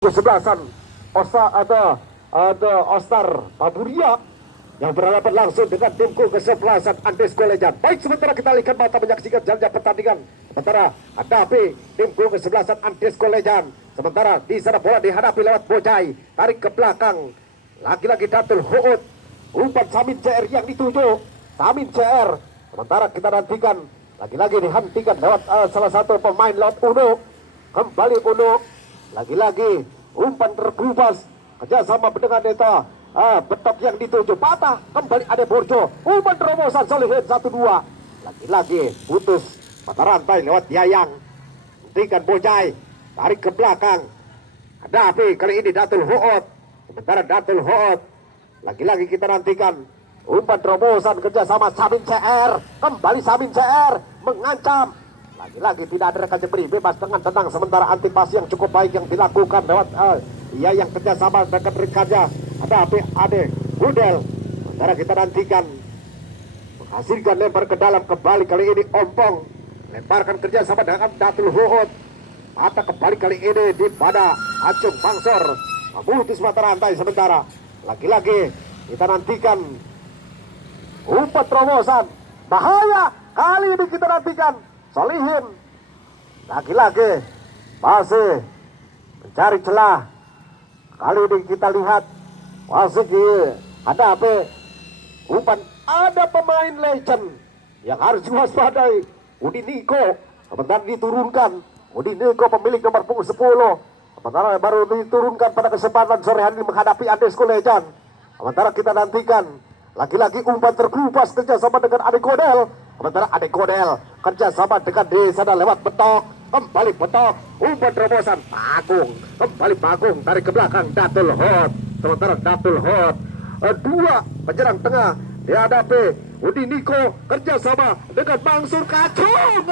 kesebelasan ada Ostar Paburia yang berhadapan langsung dengan timku kesebelasan Andes Kolejan. Baik, sementara kita lihat mata menyaksikan jalannya pertandingan. Sementara hadapi timku kesebelasan Andes Kolejan. Sementara di sana bola dihadapi lewat Bojai, tarik ke belakang. Lagi-lagi Datul Huud, umpan Samin CR yang dituju. Samin CR. Sementara kita nantikan lagi-lagi dihentikan lewat salah satu pemain lewat Uno. Kembali Uno. Lagi-lagi umpan terkubas kerjasama dengan Neta betok yang dituju patah, kembali ada Borjo, umpan terobosan Solihin 1-2. Lagi-lagi putus mata rantai lewat Yayang, hentikan Bojai, tarik ke belakang, hadapi kali ini Datul Huud. Sementara Datul Huud lagi-lagi kita nantikan umpan terobosan kerjasama Samin CR, kembali Samin CR mengancam. Lagi-lagi tidak ada rekan beri bebas dengan tenang, sementara antipasi yang cukup baik yang dilakukan lewat yang kerjasama dengan rekannya ada Ade Budel. Sementara kita nantikan menghasilkan lempar ke dalam, kembali kali ini Ompong lemparkan kerjasama dengan Datul Huud, mata kembali kali ini di pada Acung Bangsor memutus mata rantai. Sementara lagi-lagi kita nantikan umpan terobosan bahaya, kali ini kita nantikan Solihin lagi-lagi masih mencari celah. Kali ini kita lihat masih dihadapi umpan, ada pemain legend yang harus diwaspadai, Udi Niko. Sementara diturunkan Udi Niko, pemilik nomor punggung 10, sementara baru diturunkan pada kesempatan sore hari menghadapi Andes Kolejan. Sementara kita nantikan lagi-lagi umpan terkupas kerjasama dengan Ade Kodel. Sementara Ade Kodel kerjasama dengan di sana lewat betok, kembali betok, umpan terobosan Pagung, kembali Pagung tarik ke belakang Datul Huud. Sementara Datul Huud dua penyerang tengah dihadapi Udi Niko kerjasama dengan Mangsur Kacong.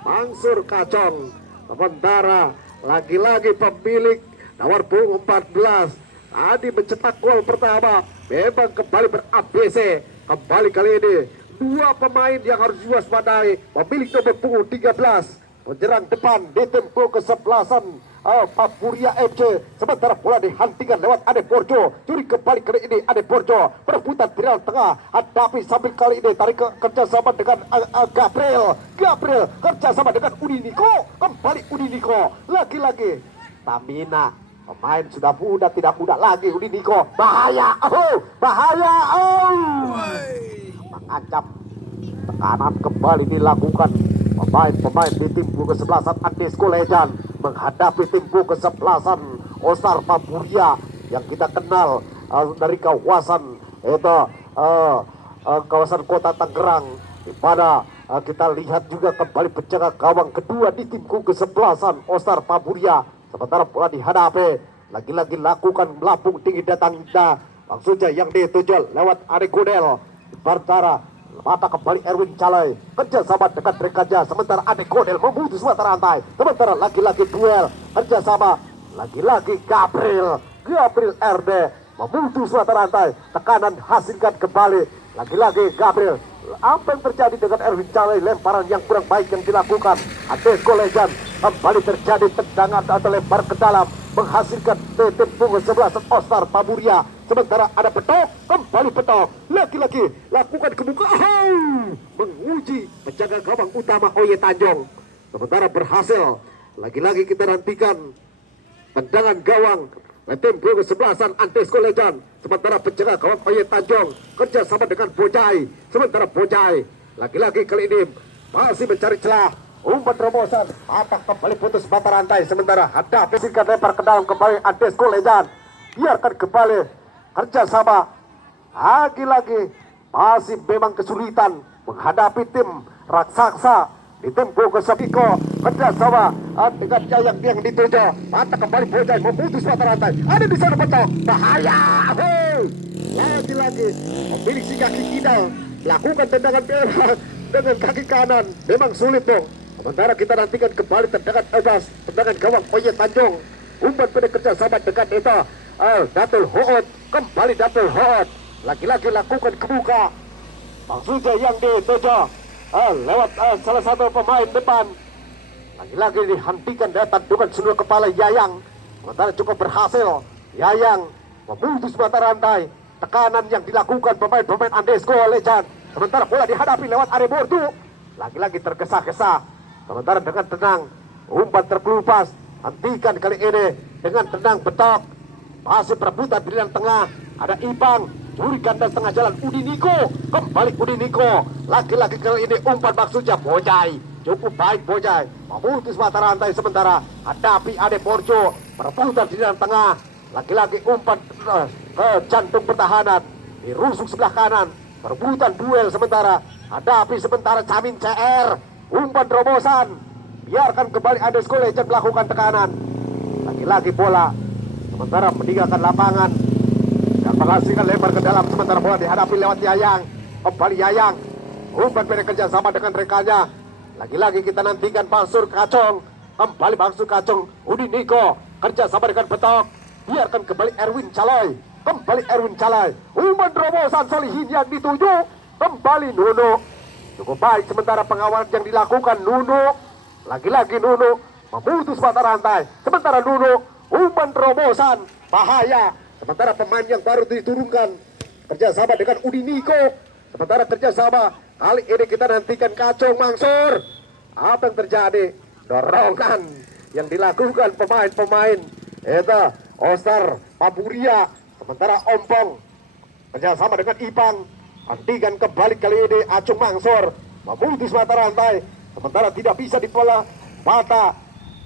Mangsur Kacong. Sementara lagi-lagi pemilik nomor punggung 14 tadi mencetak gol pertama, memang kembali ber-ABC. Kembali kali ini dua pemain yang harus diwaspadai, pemilik nomor punggung 13 penyerang depan di timku kesebelasan Paburia FC. Sementara bola dihentikan lewat Ade Borjo, curi kembali kali ini Ade Borjo, perebutan viral tengah, hadapi sambil kali ini tarik ke kerjasama dengan Gabriel kerjasama dengan Udi Niko, kembali Udi Niko, lagi-lagi Tamina, pemain sudah muda tidak muda lagi Udi Niko, bahaya, bahaya, mengancam. Tekanan kembali dilakukan pemain di timku kesebelasan Andes Kolejan menghadapi timku kesebelasan Ostar Paburia yang kita kenal dari kawasan itu kawasan kota Tangerang, di mana kita lihat juga kembali penjaga gawang kedua di timku kesebelasan Ostar Paburia. Sementara bola dihadapi lagi-lagi lakukan melambung tinggi datang maksudnya yang dituju lewat Ade Kodel. Sementara mata kembali Erwin Calai kerjasama dengan rekannya. Sementara Ade Kodel memutus mata rantai. Sementara lagi-lagi duel kerjasama lagi-lagi Gabriel RD memutus mata rantai. Tekanan hasilkan kembali lagi-lagi Gabriel. Apa yang terjadi dengan Erwin Calai? Lemparan yang kurang baik yang dilakukan Andes Kolejan. Kembali terjadi tendangan atau lempar ke dalam menghasilkan tim punggung 11 Ostar Paburia. Sementara ada betok, kembali betok, lagi-lagi lakukan kebukaan, menguji penjaga gawang utama Oye Tanjung. Sementara berhasil, lagi-lagi kita nantikan tendangan gawang tim punggung 11 Andes Kolejan. Sementara penjaga gawang Oye Tanjung kerjasama dengan Bojai. Sementara Bojai lagi-lagi kali ini masih mencari celah, umpan terobosan, patah kembali putus mata rantai. Sementara hadapi singkat lempar ke dalam kembali Andes Kolejan, biarkan kembali kerjasama. Lagi-lagi masih memang kesulitan menghadapi tim raksasa di tim Bogosabiko kerjasama dengan Jayang yang dituju, mata kembali Bojai memutus mata rantai, ada di sana betok, bahaya. Lagi-lagi pemilik si kaki kidal lakukan tendangan dengan kaki kanan, memang sulit dong. Sementara kita nantikan kembali tendangan bebas, tendangan gawang Oye Tanjung, umpan pendek kerjasama dengan Neta Datul Huud, kembali Datul Huud lagi-lagi lakukan kebuka, maksudnya yang dituju lewat salah satu pemain depan, lagi-lagi dihentikan dari tandungan seluruh kepala Yayang. sementara cukup berhasil. Yayang memutus mata rantai. Tekanan yang dilakukan pemain-pemain Andesco Legend. Sementara bola dihadapi lewat Arebordu. Lagi-lagi tergesa-gesa. Sementara dengan tenang, umpan terkelupas. Hentikan kali ini dengan tenang betok. Masih perebutan di lini tengah. Ada Ipang, curikan dan tengah jalan Udiniko. Kembali Udiniko. Lagi-lagi kali ini umpan maksudnya Bojai. Cukup baik Bojai. Memutus mata rantai sementara hadapi Ade Borjo. Perebutan di lini tengah. Lagi-lagi umpan ke jantung pertahanan. Dirusuk sebelah kanan. Perebutan duel sementara. Hadapi sementara Camin CR. Umpan terobosan. Biarkan kembali Andesco Legend melakukan tekanan. Lagi-lagi bola. Sementara meninggalkan lapangan. Dan menghasilkan lebar ke dalam. Sementara bola dihadapi lewat Yayang. Kembali Yayang. Umpan bekerja sama dengan rekannya. Lagi-lagi kita nantikan Bangsur Kacong. Kembali Bangsur Kacong. Udiniko. Kerja sama dengan Betok. Biarkan kembali Erwin Caloy. Kembali Erwin Caloy. Umpan terobosan Solihin yang dituju. Kembali Nuno. Cukup baik sementara pengawalan yang dilakukan Nuno. Lagi-lagi Nuno memutus mata rantai. Sementara Nuno umpan terobosan bahaya. Sementara pemain yang baru diturunkan kerjasama dengan Udiniko. Sementara kerjasama kali ini kita nantikan Kacong Mangsur. Apa yang terjadi? Dorongan yang dilakukan pemain-pemain itu Oscar Paburia. Sementara Ompong kerjasama dengan Ipang. Hentikan kembali kali ini Acung Mangsur memutus mata rantai. Sementara tidak bisa dipola mata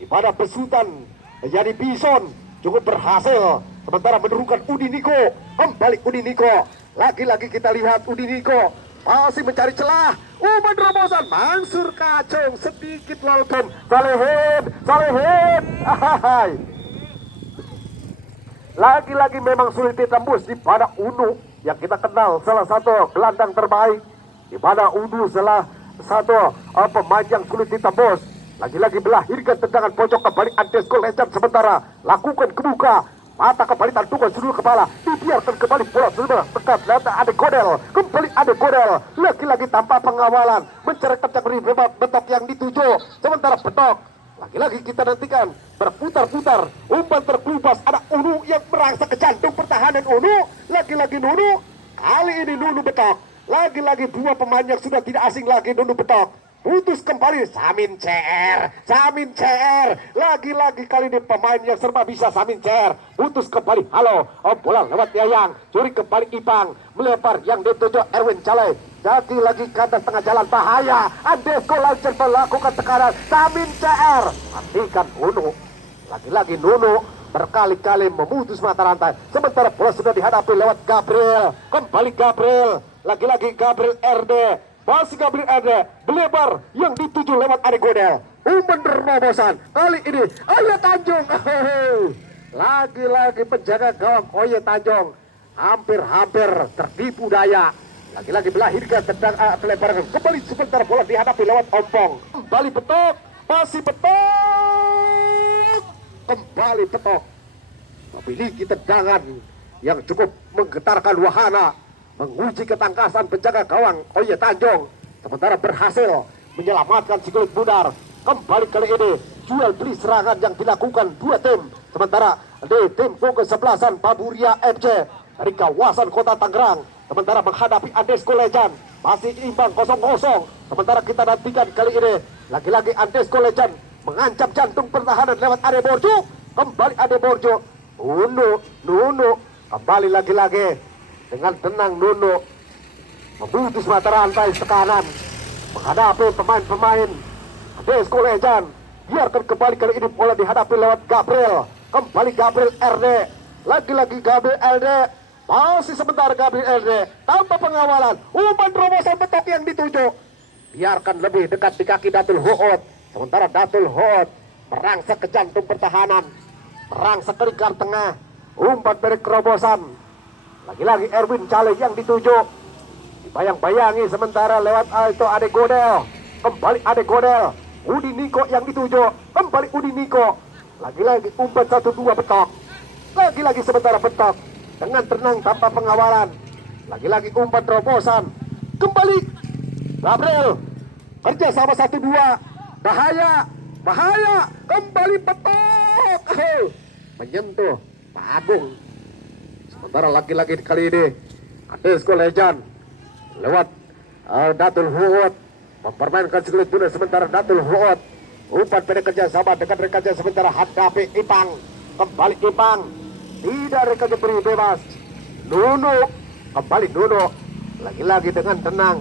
pada besutan jadi Bison cukup berhasil. Sementara menurunkan Udiniko. Kembali Udiniko. Lagi-lagi kita lihat Udiniko masih mencari celah. Umpan terobosan Mangsur Kacung sedikit lolkan. Salehin. Ahai. Lagi-lagi memang sulit ditembus di pada Unu yang kita kenal salah satu gelandang terbaik. Di mana Unu salah satu pemain yang sulit ditembus. Lagi-lagi melahirkan tendangan pojok kembali Andesco Legend sementara lakukan kebuka. Mata kembali tandukan sudut kepala. Dibiarkan kembali bola sudah dekat. Lihat ada Godel. Kembali ada Godel. Lagi-lagi tanpa pengawalan. Menceritakan dari Betok yang dituju. Sementara Betok. Lagi-lagi kita nantikan. Berputar-putar. Umpan terkelupas. Ada Unu yang merangsek ke jantung pertahanan Unu. Lagi-lagi Nunu. Kali ini Nunu Betok. Lagi-lagi dua pemain yang sudah tidak asing lagi Nunu Betok. Putus kembali Samin CR. Lagi-lagi kali ini pemain yang serba bisa Samin CR. Putus kembali. Halo. Bola lewat Yayang. Curi kembali Ipang. Melebar yang dituju Erwin Calai. Jadi lagi kandas tengah jalan bahaya. Andesco Legend melakukan tekanan. Samin CR. Hentikan Unu. Lagi-lagi Nunu berkali-kali memutus mata rantai. Sementara bola sudah dihadapi lewat Gabriel. Kembali Gabriel. Lagi-lagi Gabriel RD. Masih Gabriel RD. Melebar yang dituju lewat Ade Godel. Umpan terobosan. Kali ini Oye Tanjung. Lagi-lagi penjaga gawang Oye Tanjung. Hampir-hampir tertipu daya. Lagi-lagi melahirkan tendang pelebaran. Kembali sebentar bola dihadapi lewat Ompong. Kembali Betok. Masih Betok. Kembali Betok. Memiliki tendangan yang cukup menggetarkan wahana. Menguji ketangkasan penjaga gawang Oye Tanjung. Sementara berhasil menyelamatkan si kulit bundar. Kembali kali ini jual beli serangan yang dilakukan dua tim. Sementara di tim ke-11 Paburia FC dari kawasan kota Tangerang. Sementara menghadapi Andesco Legend masih imbang 0-0. Sementara kita nantikan kali ini lagi-lagi Andesco Legend mengancam jantung pertahanan lewat Ade Borjo. Kembali Ade Borjo. Nuno kembali lagi-lagi. Dengan tenang Nuno memutus mata rantai tekanan menghadapi pemain-pemain Andesco Legend. Biarkan kembali kali ini bola dihadapi lewat Gabriel. Kembali Gabriel RD. Lagi-lagi Gabriel RD. Masih sebentar Gabriel RD tanpa pengawalan. Umpan terobosan Betok yang dituju. Biarkan lebih dekat di kaki Datul Hood. Sementara Datul Hood merangsek ke jantung pertahanan. Merangsek ke lingkar tengah. Umpan dari kerobosan. Lagi-lagi Erwin Calai yang dituju. Dibayang-bayangi sementara lewat itu Ade Godel. Kembali Ade Godel. Udiniko yang dituju. Kembali Udiniko. Lagi-lagi umpan 1-2 Betok. Lagi-lagi sementara Betok. Dengan tenang tanpa pengawalan. Lagi-lagi umpan terobosan. Kembali Gabriel. Kerja sama 1-2. Bahaya. Kembali Betok. menyentuh Pak Agung. Sementara lagi-lagi kali ini Adesko Legend lewat Datul Huot mempermainkan segelit dunia. Sementara Datul Huot umpan pendek kerjasama dengan rekannya. Sementara hadapi Ipang, kembali Ipang, tidak rekannya beri bebas. Nuno, kembali Nuno, lagi-lagi dengan tenang.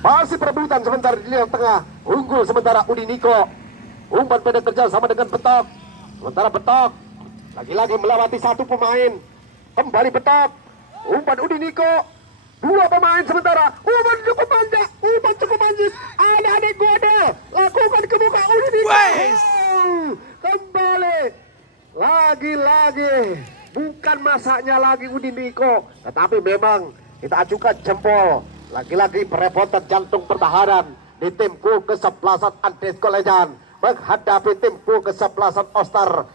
Masih perebutan sementara di lini tengah, unggul sementara Udi Niko. Umpan pendek kerjasama dengan Betok. Sementara Betok lagi-lagi melewati satu pemain. Kembali Betok, umpan Udi Niko. Dua pemain sementara, umpan cukup panjang, umpan cukup manjis. Ada Godel, lakukan ke muka Udi Niko. Kembali, lagi-lagi bukan masaknya lagi Udi Niko, tetapi memang kita ajukan jempol. Lagi-lagi perebutan jantung pertahanan di timku kesebelasan Adesko Legend menghadapi timku kesebelasan Ostar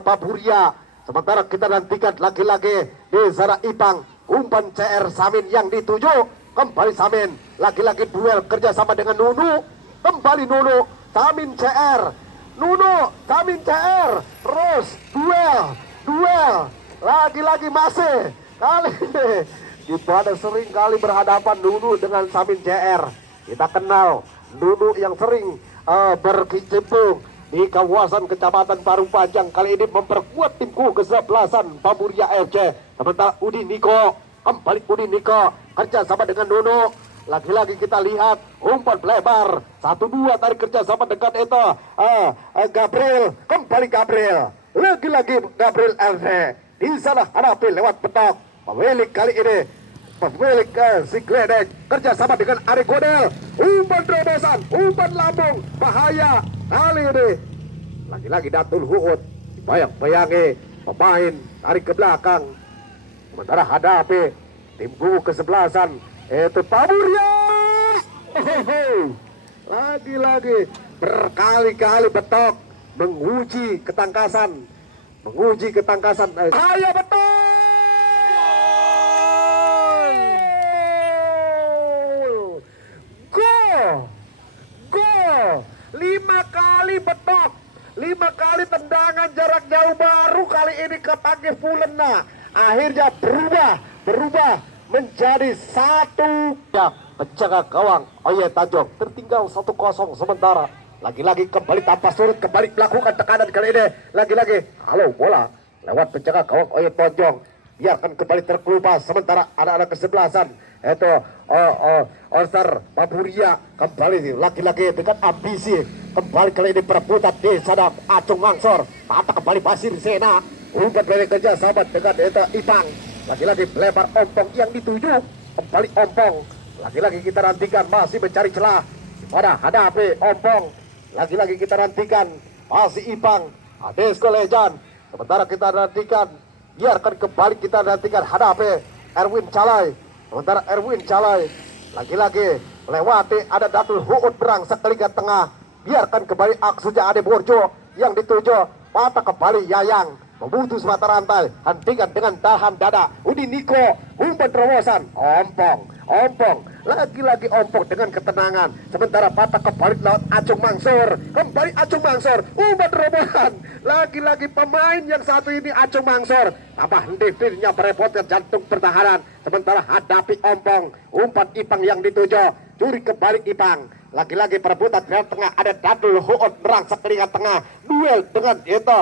Baburia. Sementara kita nantikan lagi-lagi di sana Ipang, umpan CR Samin yang dituju. Kembali Samin, lagi-lagi duel kerjasama dengan Nunu. Kembali Nunu, Samin CR, Nunu, Samin CR, terus duel, lagi-lagi masih kali ini di pada sering kali berhadapan Nunu dengan Samin CR. Kita kenal Nunu yang sering berkecimpung di kawasan Kecamatan Baru Panjang. Kali ini memperkuat timku kesebelasan Baburia FC. Sementara Udi Niko, kembali Udi Niko kerjasama dengan Nunu. Lagi-lagi kita lihat umpan lebar 1-2 tarik kerjasama dengan itu Gabriel, kembali Gabriel, lagi-lagi Gabriel RD di sana hadapi lewat Betok. Pemilik kali ini, pemilik si Gledek kerjasama dengan Ari Godel. Umpan terobosan, umpan lambung, bahaya. Kali ini lagi-lagi Datul Huut dibayang-bayangi pemain tarik ke belakang. Sementara hadapi timku kesebelasan itu Baburia. Lagi-lagi berkali-kali Betok menguji ketangkasan. Ayo Betok. Gol 5 kali Betok, 5 kali tendangan jarak jauh baru kali ini ke Pagi Fulena. Akhirnya berubah menjadi 1. Ya, penjaga gawang Oye Tanjung tertinggal 1-0 sementara. Lagi-lagi kembali tanpa surut, kembali melakukan tekanan kali ini. Lagi-lagi halo bola lewat penjaga gawang Oye Tanjung, biarkan kembali terkelupas. Sementara anak-anak kesebelasan itu Ostar Baburia kembali lagi-lagi dengan ambisi. Kembali kali ini perebutan di sana Acung Mangsor, mata kembali Basir Sena. Umpan dari kerja sahabat dengan itu Ipang. Lagi-lagi lebar Ompong yang dituju. Kembali Ompong. Lagi-lagi kita nantikan masih mencari celah pada hadapi Ompong. Lagi-lagi kita nantikan masih Ipang, Adesko Legend. Sementara kita nantikan, biarkan kembali kita nantikan hadapi Erwin Calai. Sementara Erwin Calai lagi-lagi melewati ada Datul Huut berangsek ke lingkar tengah. Biarkan kembali Aksuja Ade Borjo yang dituju. Mata kembali Yayang memutus mata rantai, hentikan dengan tahan dada Udi Niko. Umpan terobosan Ompong, lagi-lagi Ompong dengan ketenangan. Sementara patah kembali lawan Acung Mangsor. Kembali Acung Mangsor, umpan terobosan. Lagi-lagi pemain yang satu ini Acung Mangsor. Tambah henti-hentinya merepotkan jantung pertahanan. Sementara hadapi Ompong, umpan Ipang yang dituju. Curi kembali Ipang. Lagi-lagi perebutan di tengah ada Datul Huut merangsek ke lingkar tengah. Duel dengan itu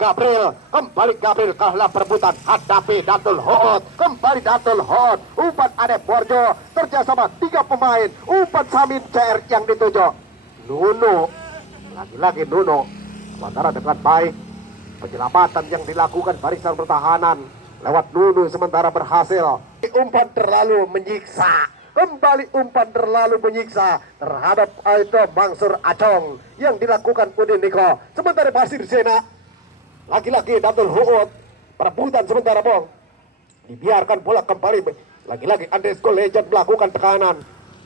Gabriel. Kembali Gabriel kalah perebutan hadapi Datul Huut. Kembali Datul Huut. Umpan Ade Borjo kerjasama 3 pemain. Umpan Samin CR yang dituju. Nuno. Lagi-lagi Nuno. Sementara dengan baik penyelamatan yang dilakukan barisan pertahanan lewat Nuno sementara berhasil. Umpan terlalu menyiksa. Kembali umpan terlalu menyiksa terhadap itu Mangsur Acong yang dilakukan Udi Niko. Sementara Basir Sena, lagi-lagi Datul Huut perebutan sementara Bong. Dibiarkan bola kembali. Lagi-lagi Adesko Legend melakukan tekanan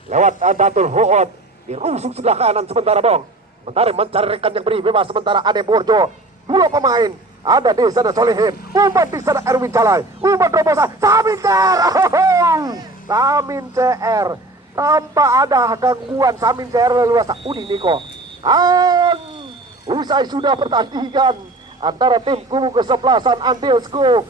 lewat Datul Huut. Dirusuk sebelah kanan sementara Bong. Sementara mencari rekan yang beri bebas. Sementara Ade Borjo. 2 pemain. Ada di sana Solihin. Umpan di sana Erwin Calai. Umpan terobosan. Samin CR. Samin CR. Tanpa ada gangguan Samin CR leluasa Udi Niko. Usai sudah pertandingan antara tim kubu kesebelasan Antil School